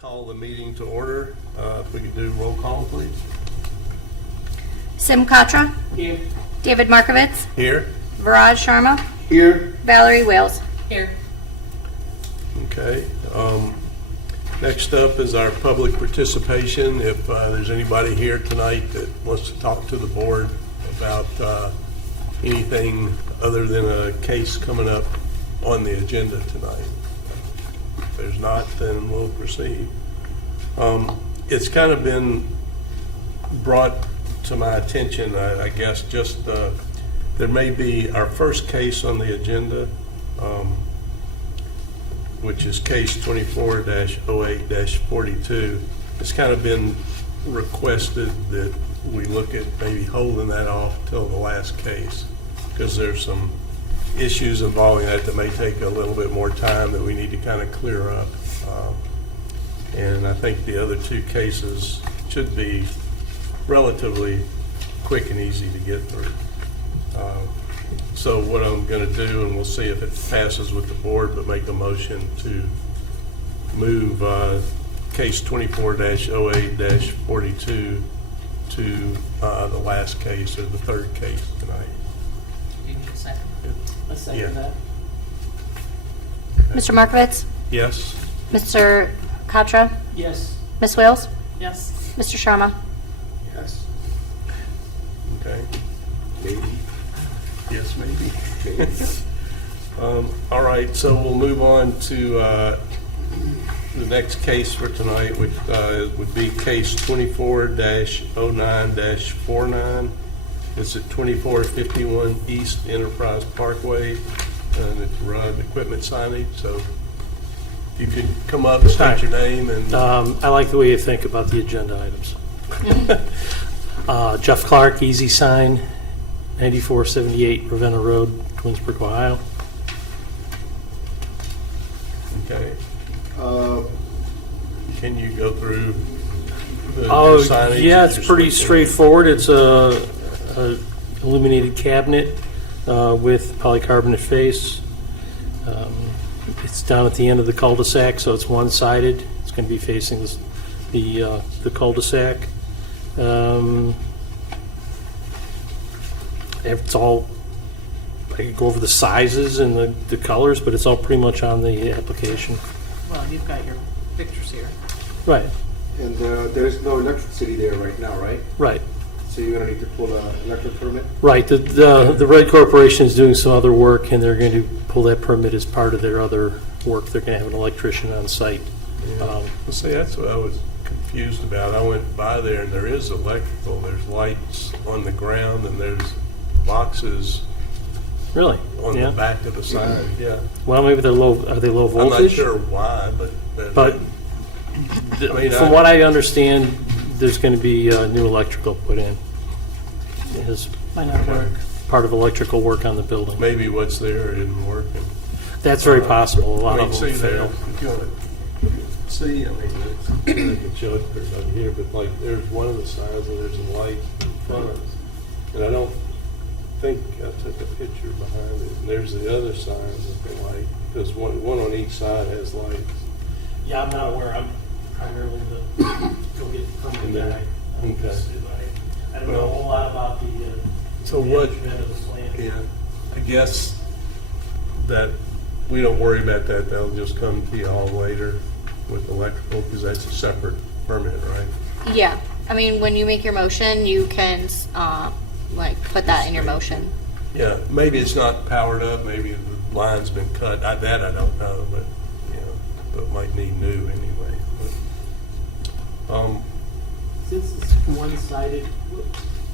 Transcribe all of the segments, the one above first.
Call the meeting to order. If we could do roll call, please. Sim Katra. Here. David Markovitz. Here. Viraj Sharma. Here. Valerie Wales. Here. Okay. Next up is our public participation. If there's anybody here tonight that wants to talk to the board about anything other than a case coming up on the agenda tonight. If there's not, then we'll proceed. It's kind of been brought to my attention, I guess, just there may be our first case on the agenda, which is case 24-08-42. It's kind of been requested that we look at maybe holding that off till the last case, because there's some issues involving that may take a little bit more time that we need to kind of clear up. And I think the other two cases should be relatively quick and easy to get through. So what I'm going to do, and we'll see if it passes with the board, but make a motion to move case 24-08-42 to the last case, or the third case tonight. Do you need a second? I second Yeah. that. Mr. Markovitz. Yes? Mr. Katra. Yes. Ms. Wales. Yes. Mr. Sharma. Yes. Okay. Maybe. Yes, maybe. All right, so we'll move on to the next case for tonight, which would be case 24-09-49. It's at 2451 East Enterprise Parkway, and it's Rudd Equipment Signage. So if you could come up, state your name, and I like the way you think about the agenda items. Jeff Clark, Easy Sign, 9478 Ravenna Road, Twinsburg, Ohio. okay. Can you go through the Oh, signage? yeah, that it's you're pretty switching? straightforward. It's a illuminated cabinet with polycarbonate face. It's down at the end of the cul-de-sac, so it's one-sided. It's going to be facing the cul-de-sac. It's all, I could go over the sizes and the colors, but it's all pretty much on the application. Well, you've got your pictures here. Right, And there is no electricity there right now, right? right. So you're gonna need to pull an electric permit? Right, the Red Corporation is doing some other work, and they're going to pull that permit as part of their other work. They're going to have an electrician on site. Well, see, that's what I was confused about. I went by there, and there is electrical. There's lights on the ground, and there's boxes Really? on Yeah. the back of the sign. Yeah, Well, maybe they're low. Are they low I'm voltage? not sure why, but But from what I understand, there's going to be new electrical put in as Might not work. part of electrical work on the building. maybe what's there isn't working. That's very possible. A lot I of mean, them see there, fail. if you want to see, I mean, I can show it there's over here, but like, there's one of the signs, and there's a light in front, and I don't think I took a picture behind it. And there's the other sign with the light, because one on each side has lights. Yeah, I'm not aware. I'm primarily the go-get-permit And then- guy. okay. I don't know a whole lot about the So what- management of the plant. Yeah, I guess that we don't worry about that. They'll just come to you all later with electrical, because that's a separate permit, right? Yeah. I mean, when you make your motion, you can put that in your motion. Yeah, maybe it's not powered up, maybe the line's been cut. That I don't know, but, you know, but it might need new anyway. But, Since it's one-sided,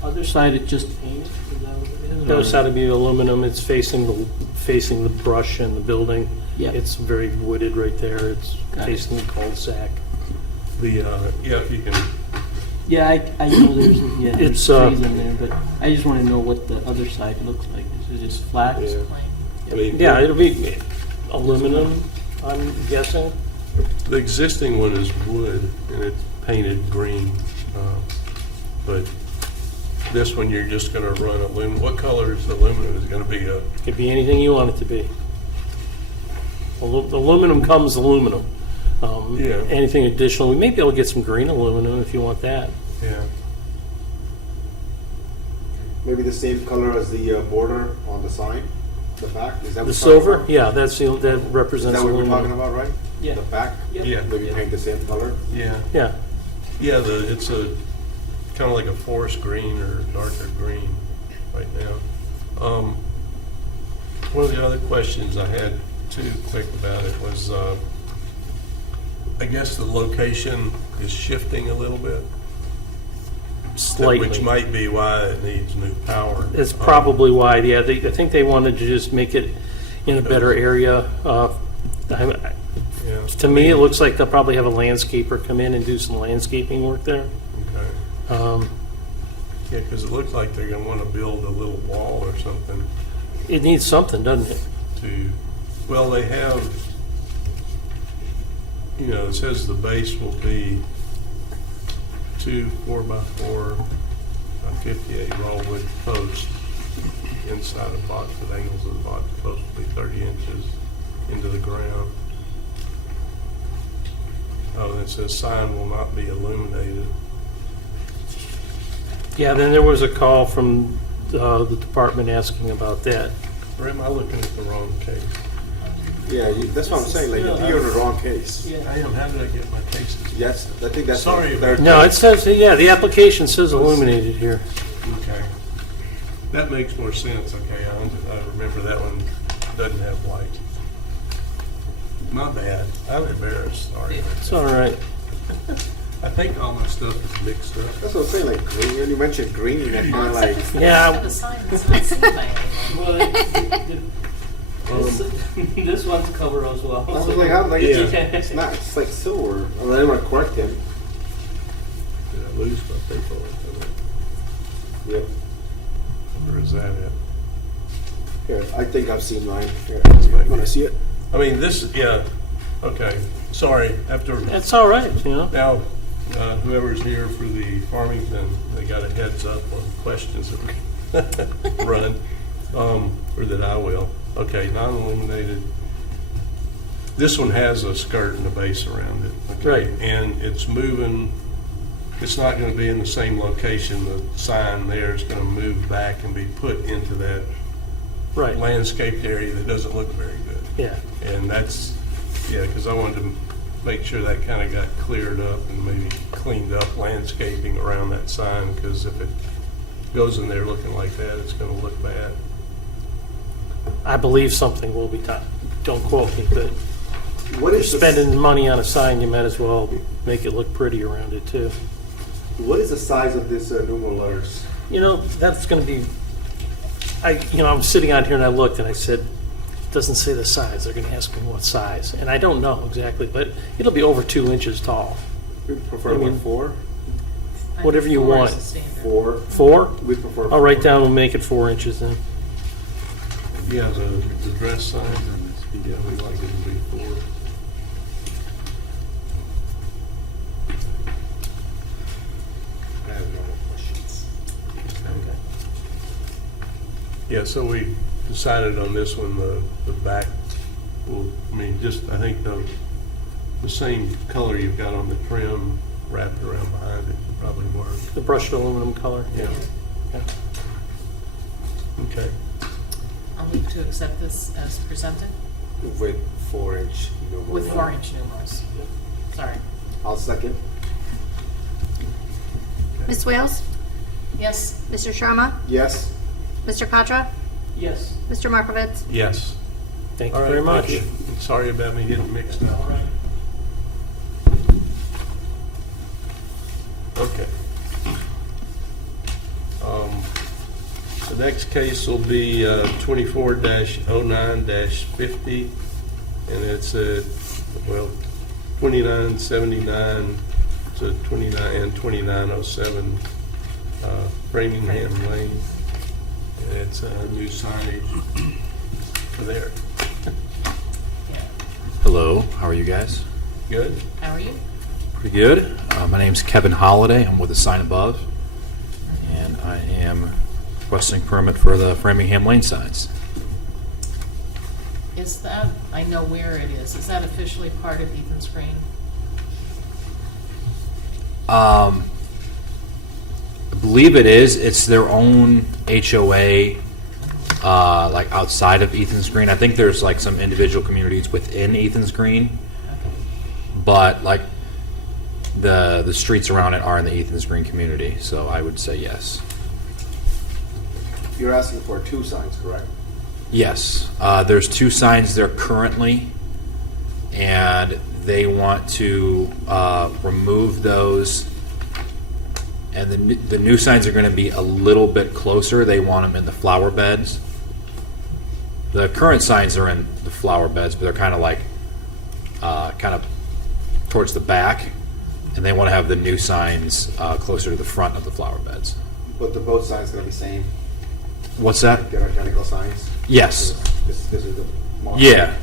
other side it just painted? Is that what it is? The other side would be aluminum. It's facing the brush and the building. Yeah. It's very wooded right there. It's Got it. facing the cul-de-sac. yeah, if you can, Yeah, I know there's It's, trees in there, but I just want to know what the other side looks like. Is it just flat? Yeah. I mean, Yeah, it'll be aluminum, I'm guessing. the existing one is wood, and it's painted green. But this one, you're just gonna run aluminum. What color is the aluminum? Is it gonna be a, Could be anything you want it to be. Aluminum comes aluminum. Yeah. Anything additional, we may be able to get some green aluminum if you want that. Yeah. Maybe the same color as the border on the sign, the back, is that what The you're talking silver, about? yeah, that Is represents that what we're talking aluminum. about, right? Yeah. The back? Yeah. Maybe paint the same color? Yeah. Yeah, Yeah, it's a, kind of like a forest green or darker green right now. One of the other questions I had too, quick about it, was, I guess the location is shifting a little bit. slightly. Which might be why it needs new power. It's probably why, yeah, I think they wanted to just make it in a better area. Yeah. To me, it looks like they'll probably have a landscaper come in and do some landscaping work there. Okay. Yeah, because it looks like they're going to want to build a little wall or something It needs something, doesn't it? to, well, they have, it says the base will be 2 4x4 by 58 raw wood posts inside a box with angles of the box supposed to be 30 inches into the ground. Oh, and it says sign will not be illuminated. Yeah, then there was a call from the department asking about that. Or am I looking at the wrong case? Yeah, that's what I'm saying, like, you're in the wrong case. Yeah. I am, how did I get my cases? Yes, I think that's. Sorry the about third No, it case. says, yeah, the application says illuminated here. Okay. That makes more sense, okay, I remember that one doesn't have light. My bad, I'm embarrassed, sorry. It's all right. I think all my stuff is mixed up. That's what I'm saying, like, green, when you mentioned green, and kind of like, Yeah. The sign is not seen by anyone. Well, this one's covered as well. I was like, how, like, Yeah. it's not, it's like silver. I didn't want to correct him. Did I lose my paperwork? Yep. Or is that it? Here, I think I've seen mine. Here, might you be want it. to see it? I mean, this, yeah, okay, sorry, after, That's all right, now, whoever's here for the Farmington, they got a heads up on questions that we run, or that I will. Okay, non-illuminated. This one has a skirt and a base around it. Okay? Right. And it's moving, it's not going to be in the same location. The sign there is going to move back and be put into that Right, landscaped area that doesn't look very good. yeah. And that's, yeah, because I wanted to make sure that kind of got cleared up and maybe cleaned up landscaping around that sign, because if it goes in there looking like that, it's going to look bad. I believe something will be done. Don't quote me, but What you're is the, spending money on a sign, you might as well make it look pretty around it too. what is the size of this numeral letters? That's going to be, I'm sitting out here and I looked and I said, it doesn't say the size. They're going to ask me what size. And I don't know exactly, but it'll be over 2 inches tall. We prefer I mean- what, 4? Whatever you 4 is want. the standard. 4. 4? We prefer. I'll write 4. down and make it 4 inches then. Yeah, the dress sign, yeah, we like it to be 4. I have no more questions. Okay. Yeah, so we decided on this one, the back, will, I think the same color you've got on the trim wrapped around behind it would probably work. The brushed aluminum color. Yeah. Yeah. Okay. I'll move to accept this as presented With 4-inch numeral. with 4-inch numerals. Sorry. I'll second. Ms. Wales? Yes, Mr. Sharma? Yes. Mr. Katra? Yes. Mr. Markovitz? Yes. Thank All you right, very much. thank you. Sorry about me getting mixed up. All right. Okay. The next case will be 24-09-50, and it's 2979 to 2907 Framingham Lane. And it's new signage for there. yeah. Hello, how are you guys? Good? How are you? Pretty good. My name's Kevin Holliday. I'm with the sign above, and I am requesting permit for the Framingham Lane signs. Is that, I know where it is that officially part of Ethan's Green? I believe it is. It's their own HOA, like outside of Ethan's Green. I think there's like some individual communities within Ethan's Green, but like the streets around it are in the Ethan's Green community. So I would say yes. You're asking for 2 signs, correct? Yes, there's 2 signs there currently, and they want to remove those. And the new signs are going to be a little bit closer. They want them in the flower beds. The current signs are in the flower beds, but they're kind of like, kind of towards the back. And they want to have the new signs closer to the front of the flower beds. But the both signs gonna be same, What's that? they're identical signs? Yes. This is the model. Yeah.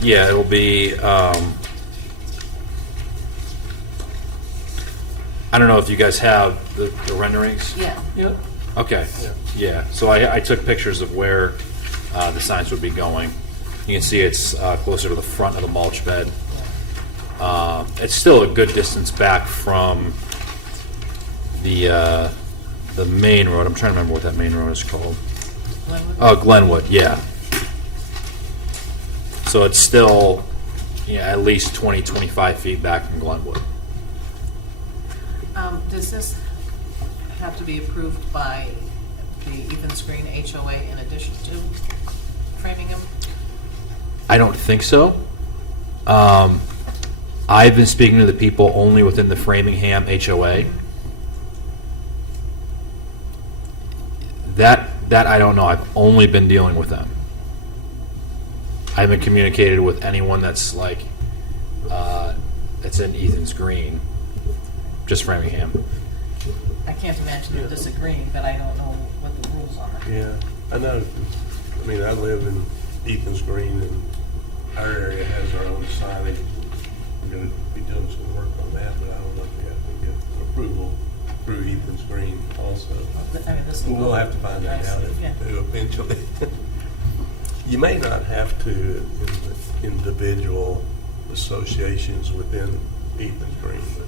Yeah, it'll be, I don't know if you guys have the renderings. Yeah. Yep. Okay, yeah, so I took pictures of where the signs would be going. You can see it's closer to the front of the mulch bed. It's still a good distance back from the main road. I'm trying to remember what that main road is called. Glenwood? Oh, Glenwood, yeah. So it's still, at least 20, 25 feet back from Glenwood. Does this have to be approved by the Ethan's Green HOA in addition to Framingham? I don't think so. I've been speaking to the people only within the Framingham HOA. That I don't know. I've only been dealing with them. I haven't communicated with anyone that's like that's in Ethan's Green. Just Framingham. I can't imagine you disagreeing, but I don't know what the rules are. Yeah, I know. I mean, I live in Ethan's Green, and our area has our own signage. We're going to be doing some work on that, but I don't know if we have to get approval through Ethan's Green also. I mean, this We'll have to find that out if Yeah. we do eventually. You may not have to in the individual associations within Ethan's Green, but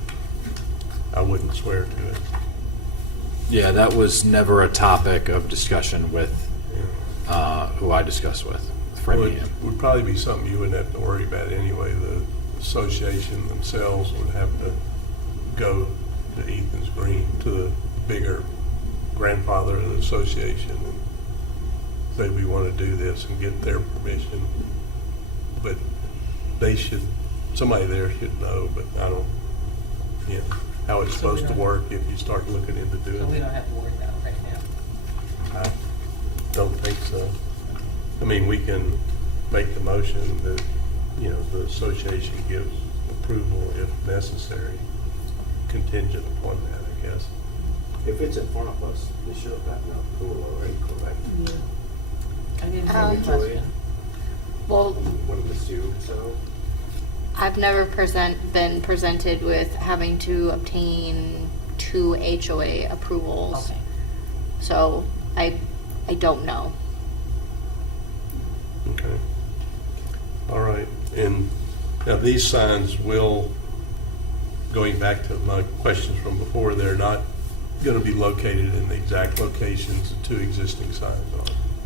I wouldn't swear to it. Yeah, that was never a topic of discussion with who I discussed with. Well, Framingham. it would probably be something you wouldn't have to worry about anyway. The association themselves would have to go to Ethan's Green, to the bigger grandfather of the association, and say we want to do this and get their permission. But they should, somebody there should know, but I don't, how it's supposed to work if you start looking into So we doing it. don't have to worry about it right now. I don't think so. I mean, we can make the motion that, the association gives approval if necessary, contingent upon that, I guess. If it's in front of us, they should have gotten approval already, correct? I didn't hear Um, the question. Well, What it was due, so. I've never been presented with having to obtain 2 HOA approvals. Okay. So I don't know. Okay. All right. And now these signs will, going back to my questions from before, they're not going to be located in the exact locations the 2 existing signs are.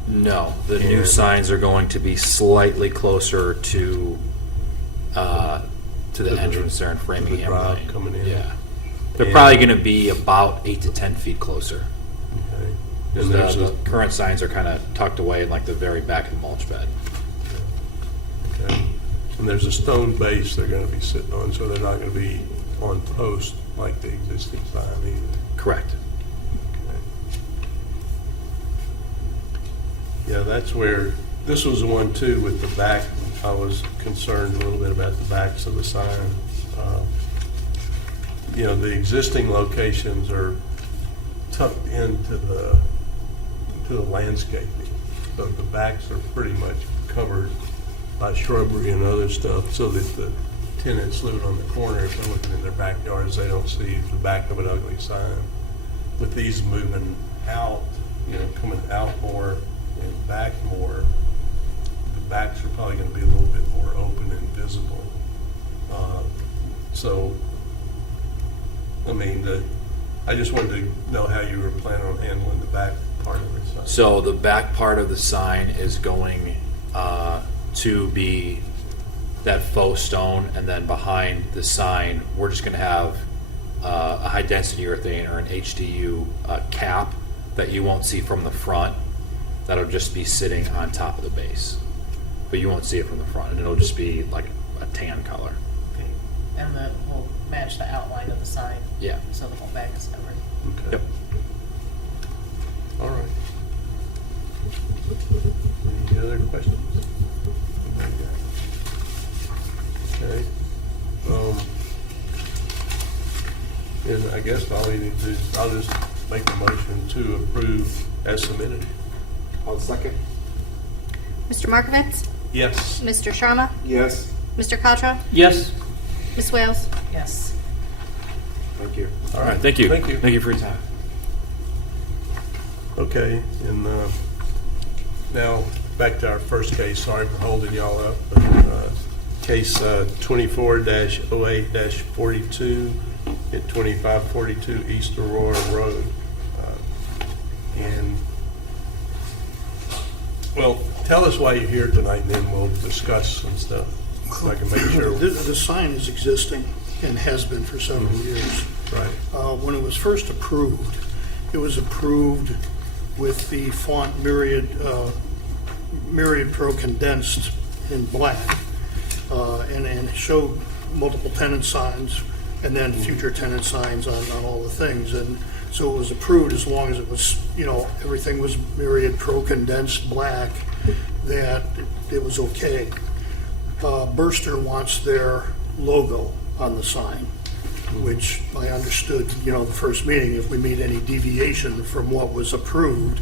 No, the new And- signs are going to be slightly closer to the the- entrance there in to the Framingham. drive Lane. coming in. Yeah, they're And- probably going to be about 8 to 10 feet closer. Okay. And And there's the a, current signs are kind of tucked away in like the very back of the mulch bed. okay. And there's a stone base they're going to be sitting on, so they're not going to be on post like the existing sign either. Correct. Okay. Yeah, that's where, this was the one too with the back. I was concerned a little bit about the backs of the sign. The existing locations are tucked into the landscaping. So the backs are pretty much covered by shrubbery and other stuff, so that the tenants living on the corner, if they're looking in their backyards, they don't see the back of an ugly sign. With these moving out, coming out more and back more, the backs are probably going to be a little bit more open and visible. So I mean, I just wanted to know how you were planning on handling the back part of it. So the back part of the sign is going to be that faux stone, and then behind the sign, we're just going to have a high-density urethane or an HDU cap that you won't see from the front. That'll just be sitting on top of the base. But you won't see it from the front, and it'll just be like a tan color. And that will match the outline of the sign, Yeah. so the whole back is covered. Okay. Yep. All right. Any other questions? Okay. And I guess all you need to do is, I'll just make a motion to approve as submitted. I'll second. Mr. Markovitz? Yes. Mr. Sharma? Yes, Mr. Cottrell? Yes. Ms. Wales? Yes. thank you. All right, thank you. Thank you. Thank you for your time. Okay, and now back to our first case. Sorry for holding y'all up. But, case 24-08-42 at 2542 East Aurora Road. And, well, tell us why you're here tonight, and then we'll discuss some stuff. So I can make sure. The sign is existing and has been for several years. Right. When it was first approved, it was approved with the font Myriad Pro condensed in black, and showed multiple tenant signs and then future tenant signs on all the things. And so it was approved as long as it was, everything was Myriad Pro condensed black, that it was okay. Burster wants their logo on the sign, which I understood, the first meeting, if we made any deviation from what was approved,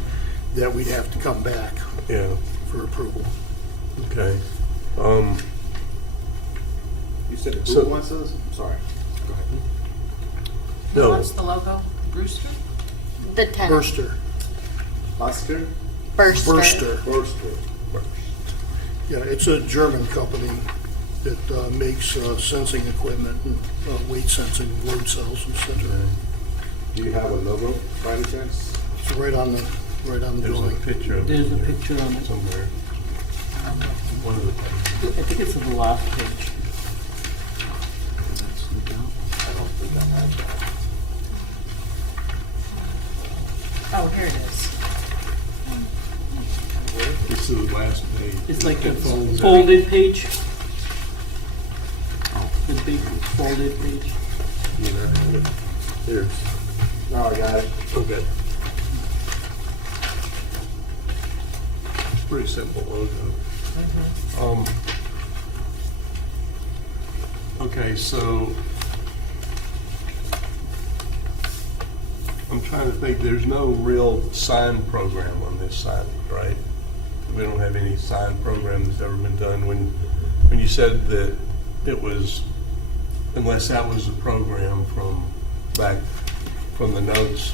that we'd have to come back Yeah, for approval. okay. You said who So- wants this? Sorry. Go ahead. No, What's the logo? Brewster? The tenant. Burster. Oscar? Burster. Burster. Yeah, it's a German company that makes sensing equipment and weight sensing, load cells, etc. Do you have a logo by any chance? It's right on the there's a building. picture of it There's a there picture on it. somewhere. One of the pages. I think it's on the last page. I don't think I have that. Oh, here it is. This is the last page. It's like a It folds out. folded page. The big folded page. You know, Here. No, I got it. Okay. It's pretty simple logo. Okay, so I'm trying to think, there's no real sign program on this sign, right? We don't have any sign program that's ever been done. When you said that it was, unless that was a program from back from the notes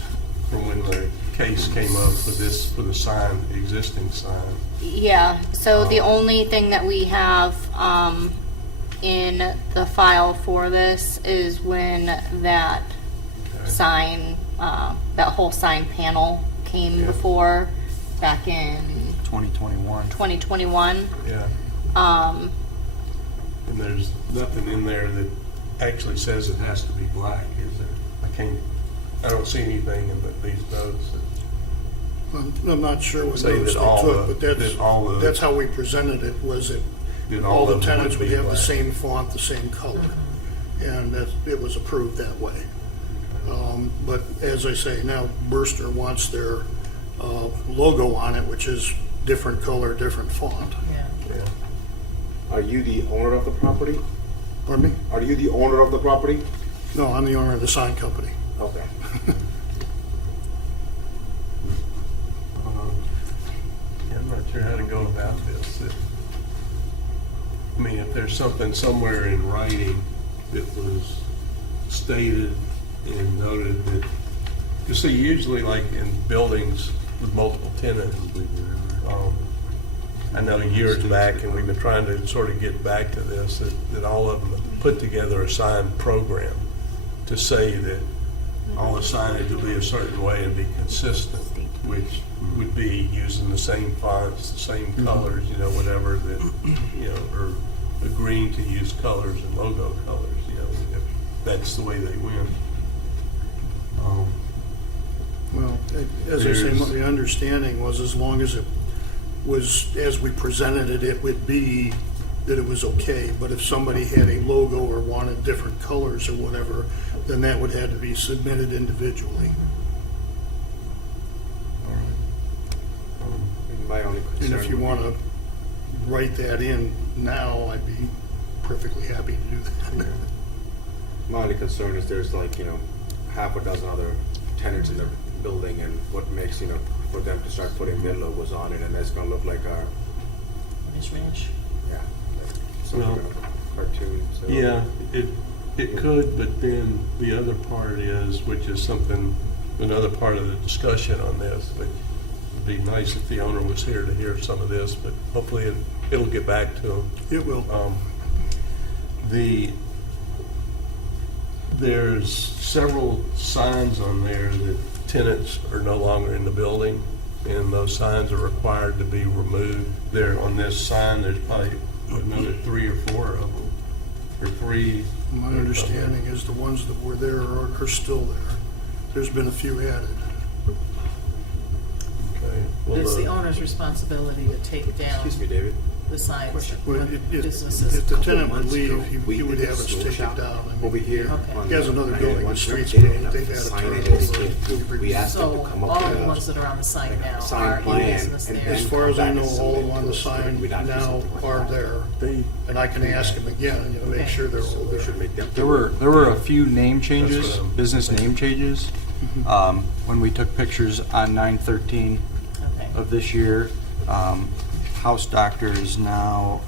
from when the case came up for this, for the sign, the existing sign. Yeah, so the only thing that we have in the file for this is when that Okay. sign, that whole sign panel came Yeah. before, back in 2021. Yeah. Um, And there's nothing in there that actually says it has to be black, is there? I don't see anything in these notes that I'm not sure what Say notes that they all took, the- but that all the- that's how we presented it, was it that all the of them tenants would be have the black. same font, the same color. And that it was approved that way. But as I say, now Burster wants their logo on it, which is different color, different font. Yeah. Yeah. Are you the owner of the property? Pardon me? Are you the owner of the property? No, I'm the owner of the sign company. Okay. Yeah, I'm not sure how to go about this. I mean, if there's something somewhere in writing that was stated and noted that, you see, usually like in buildings with multiple tenants, I know years back, and we've been trying to sort of get back to this, that all of them put together a signed program to say that all the signage will be a certain way and be consistent, which would be using the same fonts, the same colors, you know, whatever that, you know, or agreeing to use colors and logo colors, you know, if that's the way they win. Well, as I say, There's- the understanding was as long as it was, as we presented it, it would be that it was okay. But if somebody had a logo or wanted different colors or whatever, then that would have to be submitted individually. My only concern And if you would want be- to write that in now, I'd be perfectly happy to do that. My only concern is there's like, you know, half a dozen other tenants in the building, and what makes, you know, for them to start putting their logos on it, and that's gonna look like our, Mishmash. yeah, like some Well, kind of cartoon, so. Yeah, it could, but then the other part is, which is something, another part of the discussion on this, but it'd be nice if the owner was here to hear some of this, but hopefully it'll get back to him. It will. There's several signs on there that tenants are no longer in the building, and those signs are required to be removed. There, on this sign, there's probably another 3 or 4 of them, or 3. My understanding is the ones that were there are still there. There's been a few added. Okay. Well, It's the owner's responsibility to take down Excuse me, David. the signs Well, when if businesses. the tenant would Months ago, leave, we he would did have a us smoke take it shop down. I mean, over here. Okay. on He has the another building in 91 Street. Streetsboro They didn't that have they've had to sign turn it. over. We asked them So to come up all with the a ones that are on the sign now sign are in plan, business and there. As then far come as I back know, and all submit of them on to the us, but sign we'd not do now something like are that. there. They, And I can ask him again, you know, make sure they're So all we there. should make them. There were a few name changes, That's what I'm business thinking. name changes, when we took pictures on 9/13 Okay. of this year. House Doctor is now,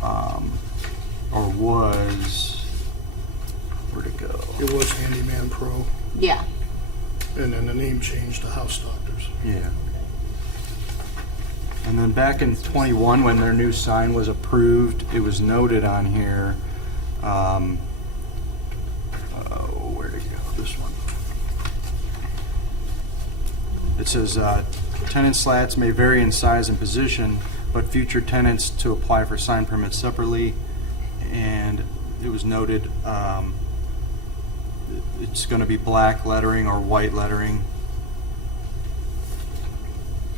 or was, where'd it go? It was Handyman Pro, Yeah. and then the name changed to House Doctors. Yeah. And then back in '21, when their new sign was approved, it was noted on here, where'd it go? This one. It says, tenant slats may vary in size and position, but future tenants to apply for sign permits separately. And it was noted, it's gonna be black lettering or white lettering.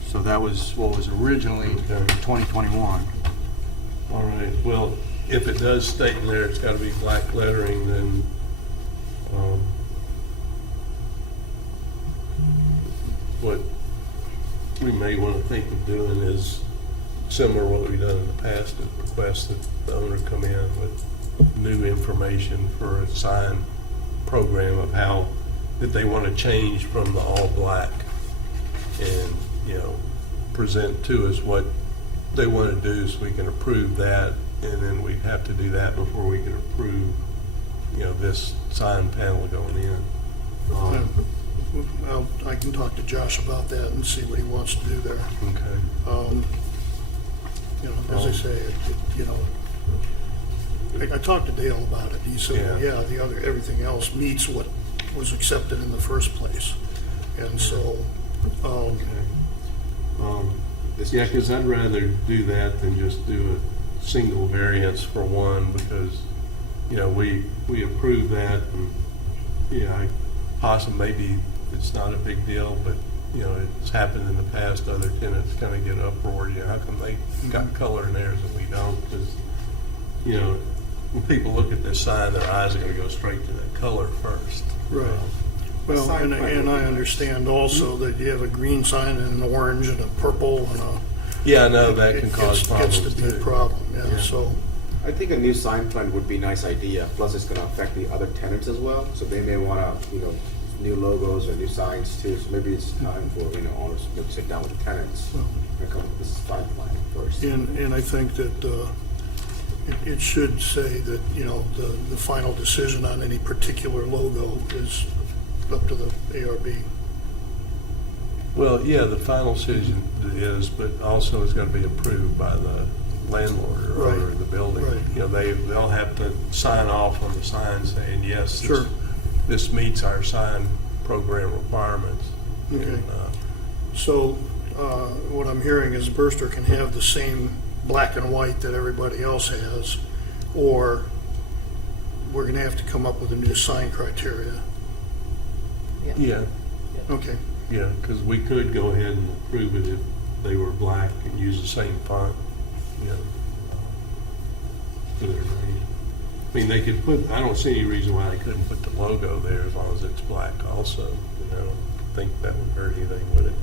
So that was what was originally Okay. 2021. all right, well, if it does state in there it's got to be black lettering, then what we may want to think of doing is similar to what we've done in the past, is request that the owner come in with new information for a sign program of how, that they want to change from the all black, and, you know, present to us what they want to do so we can approve that, and then we'd have to do that before we can approve, you know, this sign panel going in. I can talk to Josh about that and see what he wants to do there. Okay. You know, as I say, you know, I talked to Dale about it. He said, well, Yeah. yeah, everything else meets what was accepted in the first place. And so, Yeah, because I'd rather do that than just do a single variance for one, because, you know, we approve that, and, yeah, possibly maybe it's not a big deal, but, you know, it's happened in the past, other tenants kind of get uproar, you know, how come they got color in theirs and we don't? Because, you know, when people look at this sign, their eyes are going to go straight to that color first. right. Well, Sign and plan. I understand also that you have a green sign and an orange and a purple and a. Yeah, I know that it can cause gets problems to be a too. problem, yeah, Yeah. so. I think a new sign plan would be a nice idea, plus it's gonna affect the other tenants as well, so they may wanna, you know, new logos or new signs too, so maybe it's time for, you know, owners to sit down with the tenants and come up with this sign plan first. And I think that it should say that, you know, the final decision on any particular logo is up to the ARB. Well, yeah, the final decision is, but also it's got to be approved by the landlord or owner of the building. Right. You know, they'll have to sign off on the sign saying, yes, Sure. this meets our sign program requirements. Okay. And, So, what I'm hearing is Berster can have the same black and white that everybody else has, or we're gonna have to come up with a new sign criteria. Yeah, Okay, yeah, because we could go ahead and approve it if they were black and use the same font, you know. For their name. I mean, they could put, I don't see any reason why they couldn't put the logo there as long as it's black also, you know. I think that would hurt anything, would it?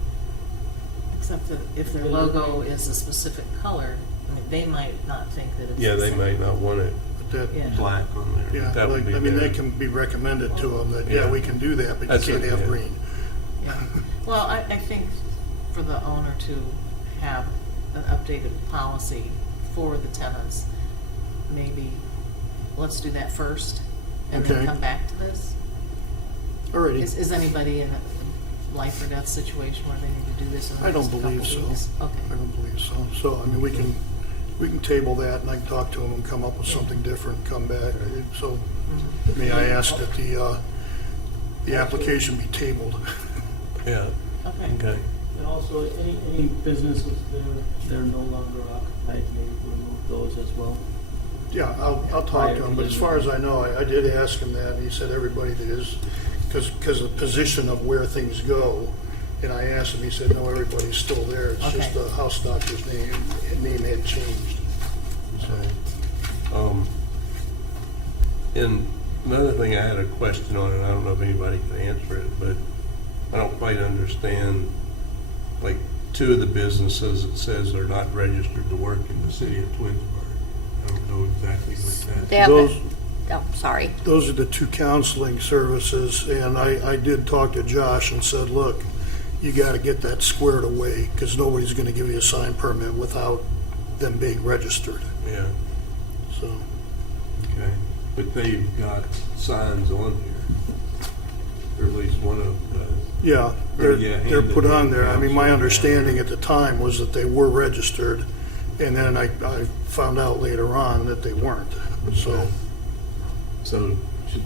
Except that if their logo is a specific color, I mean, they might not think that it's. Yeah, the they same. might not want it but that, Yeah. black on there. yeah, That would like, be I mean, good. they can be recommended to them that, yeah, Yeah. we can do that, but you That's can't what- have yeah. green. Yeah. Well, I think for the owner to have an updated policy for the tenants, maybe let's do that first and then Okay. come back to this. Alrighty, Is anybody in a life or death situation where they need to do this in the I don't next couple believe so. weeks? I Okay. don't believe so. So, I mean, we can table that, and I can talk to them and come up with something different, come back. So, may I ask that the application be tabled? Yeah, Okay. okay. And also, any businesses they're no longer occupied, maybe remove those as well. Yeah, I'll talk to him, but as far as I know, I did ask him that, and he said everybody that is, because of the position of where things go, and I asked him, he said, no, everybody's still there, it's just Okay. the house doctor's name had changed. So, And another thing I had a question on, and I don't know if anybody can answer it, but I don't quite understand, like, two of the businesses, it says they're not registered to work in the city of Twinsburg. I don't know exactly what They that. Those- have, oh, sorry. Those are the two counseling services, and I did talk to Josh and said, look, you gotta get that squared away, because nobody's gonna give you a sign permit without them being registered, Yeah, so. okay. But they've got signs on here, or at least one of them does. Yeah, Yeah, they're put on there. I mean, my yeah. understanding at the time was that they were registered, and then I found out later on that they weren't, so. So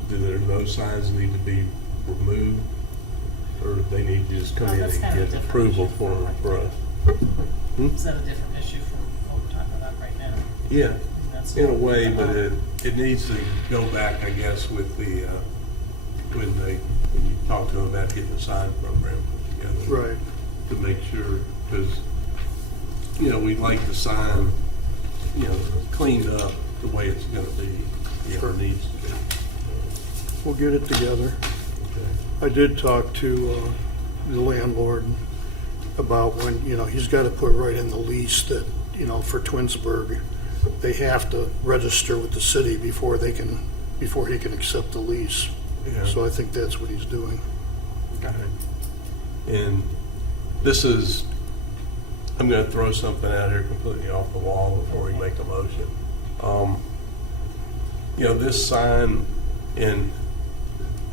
do those signs need to be removed, or do they need to just come in That's and kind of a get different approval issue for for us? Is that a different issue from what we're talking about right now? Yeah, That's in a what- way, but it needs to go back, I guess, with the, when you talk to them about getting a sign program put together. Right. To make sure, because, you know, we'd like the sign, you know, cleaned up the way it's gonna be, you know, needs to be. We'll get it together. Okay. I did talk to the landlord about when, you know, he's got to put right in the lease that, you know, for Twinsburg, they have to register with the city before he can accept the lease. Yeah. So I think that's what he's doing. Got it. And this is, I'm gonna throw something out here completely off the wall before we make a motion. You know, this sign, and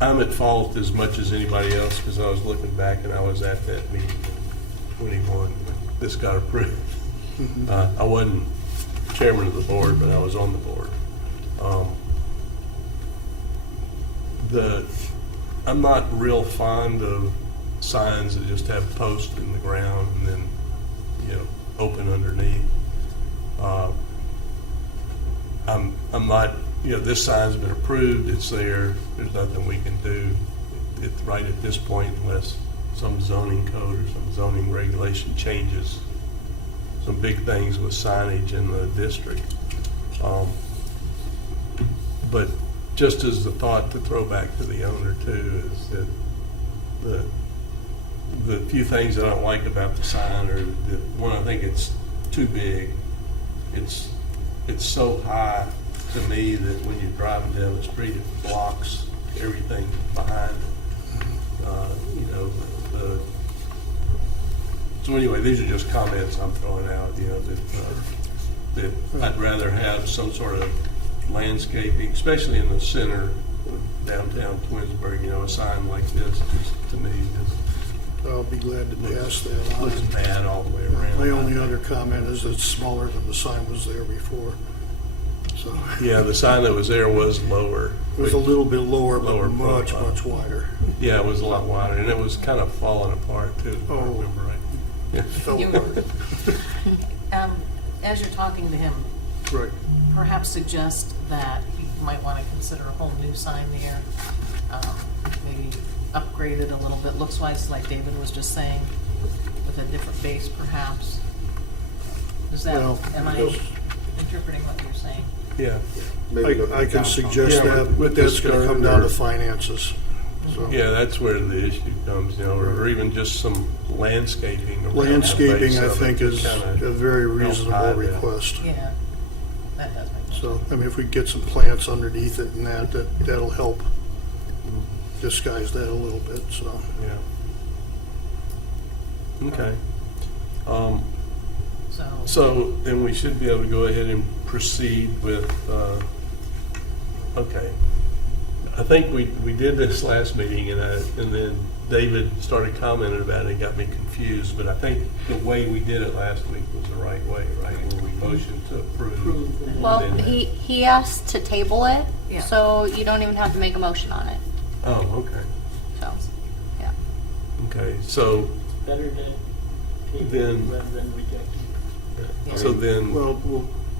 I'm at fault as much as anybody else, because I was looking back and I was at that meeting in 21, when this got approved. I wasn't chairman of the board, but I was on the board. I'm not real fond of signs that just have posts in the ground and then, you know, open underneath. I'm not, you know, this sign's been approved, it's there, there's nothing we can do right at this point unless some zoning code or some zoning regulation changes some big things with signage in the district. But just as the thought to throw back to the owner too, is that the few things that I don't like about the sign are that, one, I think it's too big. It's so high to me that when you're driving down the street, it blocks everything behind it. You know, so anyway, these are just comments I'm throwing out, you know, that I'd rather have some sort of landscaping, especially in the center of downtown Twinsburg, you know, a sign like this, just to me, just I'll be glad to pass that looks on. bad all the way around. My only other comment is it's smaller than the sign was there before. So Yeah, the sign that was there was lower. it was a little bit lower, but Lower much, profile. much wider. Yeah, it was a lot wider, and it was kind of falling apart too, if I Oh. remember right. Yeah. Fell You- apart. As you're talking to him, Right. perhaps suggest that he might want to consider a whole new sign there. Maybe upgrade it a little bit, looks wise, like David was just saying, with a different base perhaps. Is that, Well, am I those- interpreting what you're saying? Yeah, Maybe look I at can downtown. suggest Yeah, that, with but that's this gonna come curve down or- to finances. So yeah, that's where the issue comes, you know, or even just some landscaping around the landscaping, base I of it think, to is kinda a very help reasonable hide that. request. Yeah, that does make sense. So, I mean, if we get some plants underneath it and that'll help disguise that a little bit, so. Yeah. Okay. So, So then we should be able to go ahead and proceed with, okay. I think we did this last meeting and then David started commenting about it and got me confused, but I think the way we did it last week was the right way, right? Where we motioned to approve. Well, and then- he asked to table it, Yeah. so you don't even have to make a motion on it. Oh, okay. So, yeah. Okay, so Better to table Then- rather than reject it. So then, Well,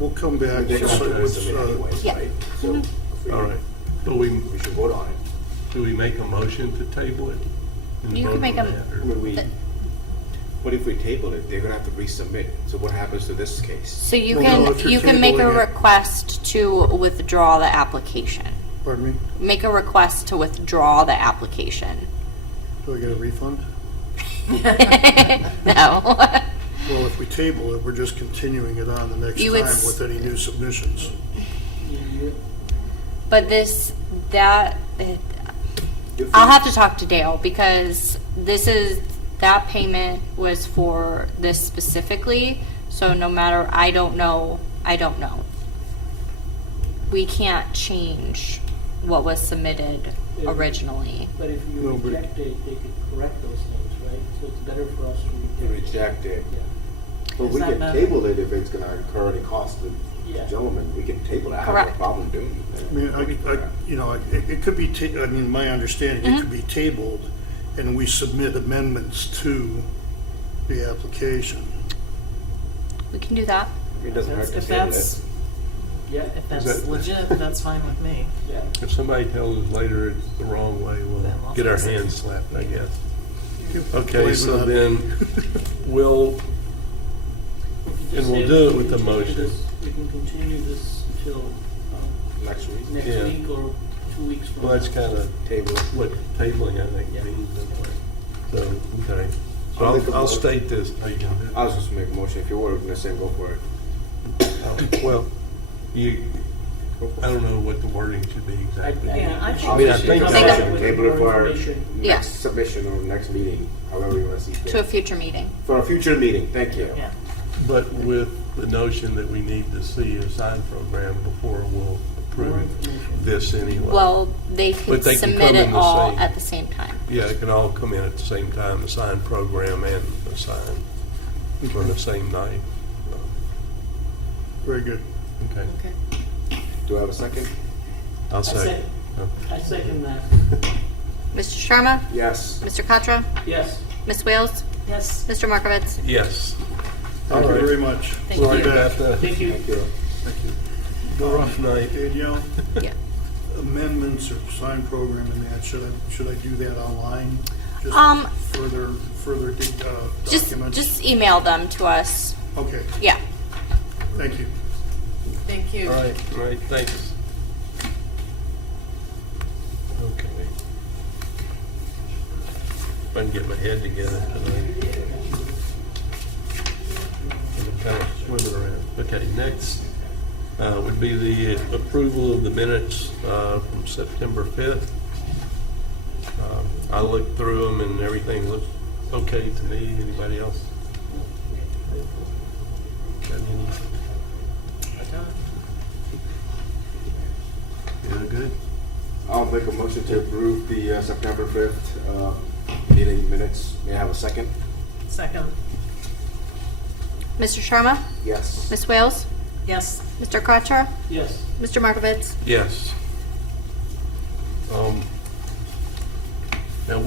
we'll come back. They're gonna have to with, resubmit anyways, Yeah. right? So if we- all right, but we should vote on it. do we make a motion to table it? and You can vote make on a- that, or- I mean, The- what if we table it? They're gonna have to resubmit. So what happens to this case? So you Well, no, if can, you're you can make a tabling it- request to withdraw the application. Pardon me? Make a request to withdraw the application. Do I get a refund? No. Well, if we table it, we're just continuing it on the next You would time s- with any new submissions. But that, If I'll we- have to talk to Dale because that payment was for this specifically. So no matter, I don't know. We can't change what was submitted Yeah. originally. But if you No, but- reject it, they could correct those things, right? So it's better for us to to reject. reject it. Yeah. But Is we that can better? table it if it's gonna incur any cost to Yeah. the gentleman. We can table it. I have Correct. no problem doing it. I mean, it could be, I mean, my understanding, Mm-hmm. it could be tabled and we submit amendments to the application. We can do that. It doesn't hurt to If table that's, it. Yeah, if Is that's that- legit, that's fine with me. yeah. If somebody tells us later it's the wrong way, Then we'll we'll get our fix it. hands slapped, I guess. Believe Okay, it so or not. then we'll, And we'll do it with the motion. We can continue this until Next week, next Yeah. week or 2 weeks from now. well, that's kind of table it. what tabling, I think, Yeah. means. So, okay. So I'll make a I'll motion. state this. Are you gonna do it? I was just gonna make a motion. If you were gonna say go for it. Well, I don't know what the wording should be exactly. Yeah, I think I mean, we I should think come that's- back Motion, with table it for our information. Yeah. next submission or next meeting, however you wanna see fit. To a future meeting. For a future meeting, thank you. Yeah, But with the notion that we need to see a sign program before we'll More approve information. this anyway. Well, they could But they can submit come it in the all same- at the same time. Yeah, it can all come in at the same time, the sign program and the sign on the same night. Very good. Okay, Do I have a second? I'll I say. I second that. Mr. Sharma? Yes. Mr. Contra? Yes. Ms. Wales? yes, Mr. Markovitz? Yes. Thank All you right. very much. Thank Sorry you. about that. Thank you. Thank you. Rough night. Danielle, Yeah. amendments or sign program and that, should I do that online? Just further documents? Just email them to us. Okay, Yeah. thank you. thank you. All right, thanks. Okay. If I can get my head together tonight. I'm kind of swimming around. Okay, next would be the approval of the minutes from September 5th. I looked through them and everything looks okay to me. Anybody else? Got any? Yeah, good. I'll make a motion to approve the September 5th meeting minutes. May I have a second? Second, Mr. Sharma? Yes. Ms. Wales? Yes. Mr. Crutcher? Yes. Mr. Markovitz? Yes. Now,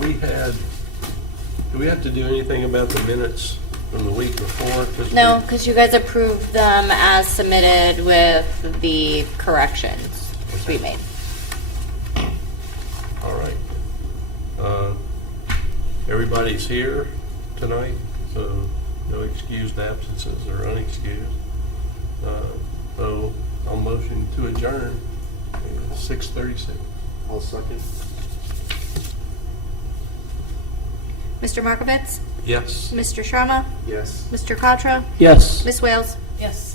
do we have to do anything about the minutes from the week before? 'Cause No, because you guys approved them as submitted with the corrections to be made. All right. Everybody's here tonight, so no excused absences or unexcused. So I'll motion to adjourn at 6:36. I'll second. Mr. Markovitz? Yes. Mr. Sharma? Yes. Mr. Contra? Yes. Ms. Wales? Yes.